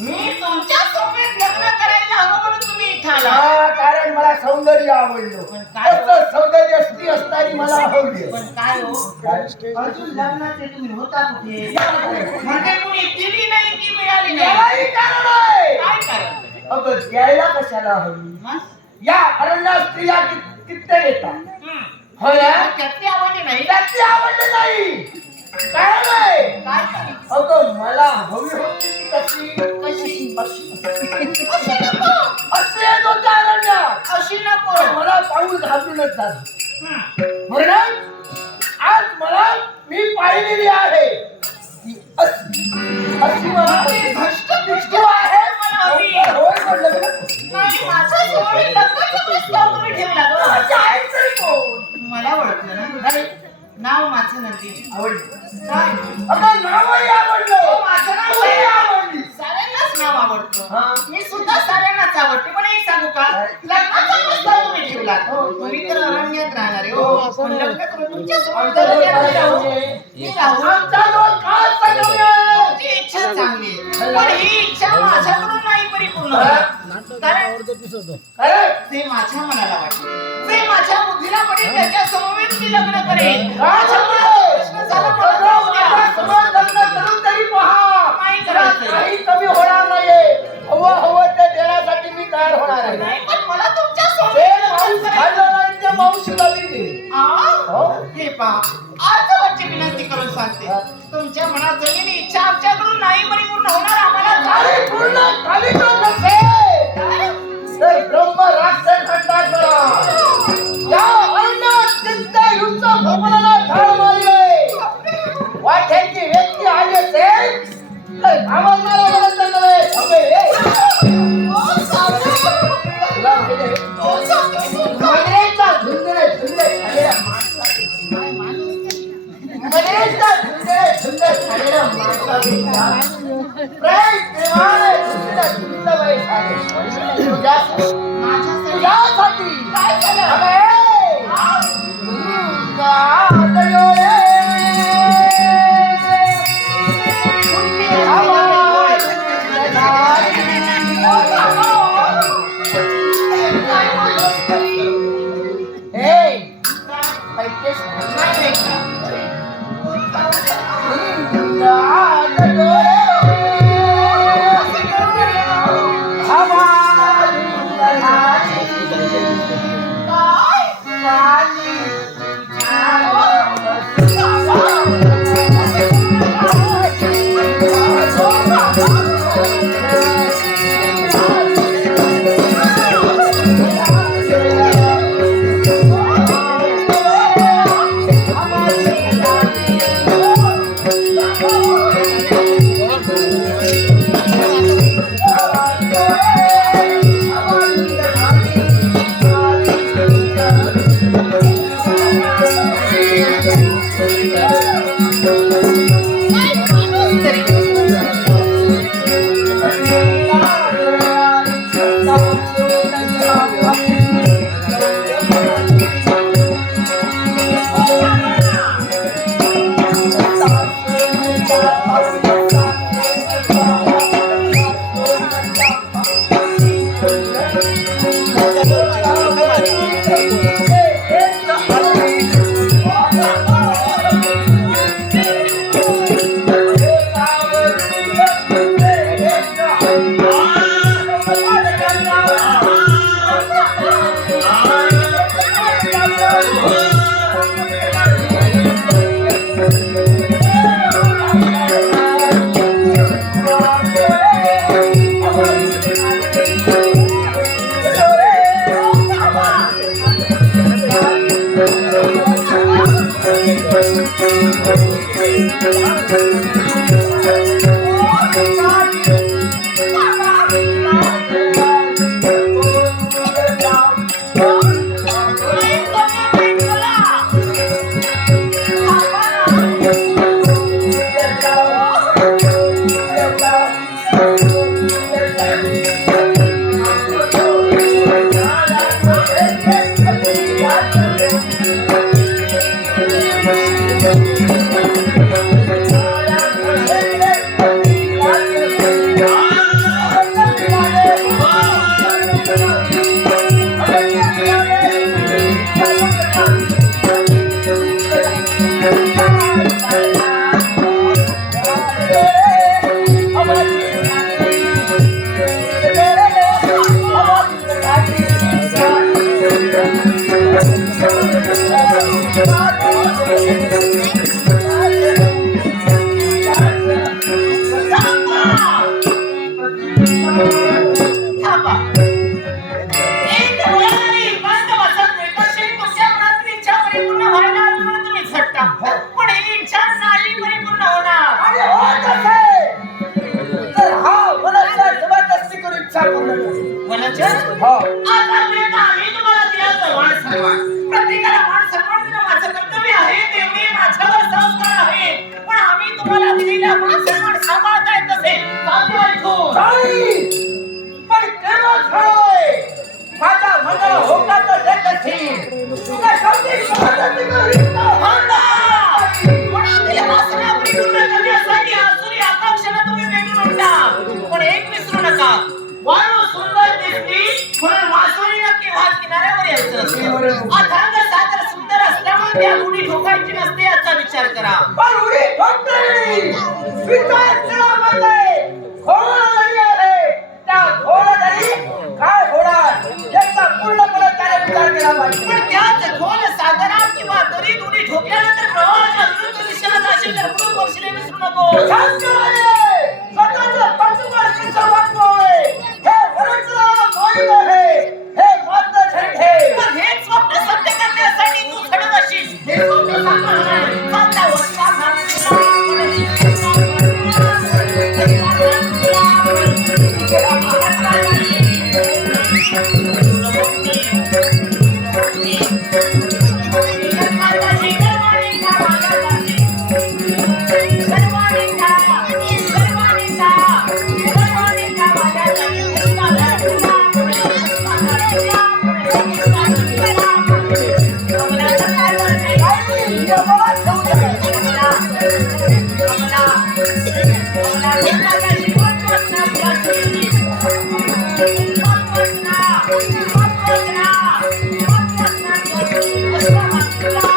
मी तुमच्या सोबत लग्न करायला हवं म्हणून तुम्ही इथं आला. कारण मला सौंदर्य आवडलं. पण काय हो? असं सौंदर्य स्त्री असताना मला आवडली. पण काय हो अजून लग्नाचे तुम्ही होता कुठे? म्हणजे कोणी दिली नाही की मिळाली नाही? यालाही कारण आहे. काय कारण? अगं द्यायला कशाला हवी? मग? या अरण्यात स्त्रिया किती येतात. हं. हो ना? त्यातली आवडली नाही? त्याची आवडली नाही. कारण आहे. काय कारण? अगं मला हवी होती ती कशी कशी? अशी नको. अशी येत होत्या अरण्यात. अशी नको. मला पाऊल घालूनच झालं. हं. म्हणून आज मला मी पाहिलेली आहे ती अशी मला भ्रष्ट दिसतो आहे. मला हवी. होय म्हणलं का? नाही, माझ्या जवळ लग्नाचा प्रस्ताव तुम्ही ठेवला गं. माझी आई तरी कोण? मला ओळखलं ना? नाही, नाव माझं नंदिनी. आवडली. काय? अगं नावही आवडलं. माझं नाव तूही आवडली. साऱ्यांनाच नाव आवडतं. हा. मी सुद्धा साऱ्यांनाच आवडते. पण एक सांगू का? लग्नाचा प्रस्ताव तुम्ही ठेवला. तुम्ही तर अरण्यात राहणार आहे. हो. पण लग्न करून तुमच्यासोबत आमचा दोन अरण्यात काय राहू. म्हणजे? मी राहू. आमचा दोन काय सजवले? तुमची इच्छा चांगली आहे. पण ही इच्छा माझ्याकडून नाही परिपूर्ण होणार. कारण अरे ते माझ्या मनाला वाटलं, ते माझ्या बुद्धीला पडेल, त्याच्या समवेत मी लग्न करेन. माझ्या मनात प्रश्न झाला, मला जाऊ द्या. समोर लग्न करून तरी पहा. नाही करायचंय. काही कमी होणार नाहीये. हवं हवं ते देण्यासाठी मी तयार होणार आहे. नाही, पण मला तुमच्या ते समवेत माणूस लग्न करायचं. खाल्लं नाही ते मावशीला दिली. आ? हो. हे पहा, आजवरची विनंती करून सांगते, तुमच्या मनात जलेली इच्छा आमच्याकडून नाही परिपूर्ण होणार. आम्हाला काही काय? पूर्ण खाली तर नसेल. काय? तर ब्रह्म राक्षस खंडात करा. या अरण्यात चित्तयुक्त भगवानाला ठार मारले. वाट्यांची व्यक्ती आली असेल तर भावनाला वरंत नव्हे. तुला माहिती आहे? मनेचा झुंजरे झुंजरे झालेल्या माणसाची. मनेचा झुंजरे झुंजरे झालेल्या माणसाची. प्रेम प्रेमाने झुंजरे झुंजरे झाले. तुझ्यासाठी काय झालं? अरे गाडयोरे वचन हो. आतापर्यंत आम्ही तुम्हाला दिलं मान सन्मान. प्रत्येकाला मान सन्मान देणं माझं कर्तव्य आहे. तेवढे माझ्यावर संस्कार आहे. पण आम्ही तुम्हाला दिलेला मान सन्मान सांभाळता येत नसेल. चालतो ऐकून. नाही. पण केव्हाच होय. माझ्या मनाला होकार तर देत असतील. तुला शेवटी स्वतःची गरीबता भांडा! कोणातील वासना परिपूर्ण करण्यासाठी आसुरी आकांक्षाला तुम्ही वेगळून आणता. पण एक विसरू नका, वाळू सुंदर दिसली म्हणून वासुरी नक्की वाद किनाऱ्यावर यायचं असतं. अथांग सागर सुंदर असल्यामुळे त्या उडी ठोकायची नसते याचा विचार करा. पण उडी ठोकते. विचार केल्यामध्ये खोलदरी आहे. त्या खोलदरी काय होणार याचा पूर्णपणे त्याने विचार केला पाहिजे. पण त्याच खोल सागरात किंवा दरीत उडी ठोकल्यानंतर प्रवाहाच्या विरुद्ध दिशेला जाशील तर पुढे पक्षीने विसरू नको. शांत आहे. स्वतःचं पंचमार कसं वागतोय हे वरचला मोहीम आहे. हे मात्र झेंडे. पण हेच स्वप्न सत्य करण्यासाठी तू झडत असशील. हे स्वप्न साकार होणार. चालता वरचा Let's go.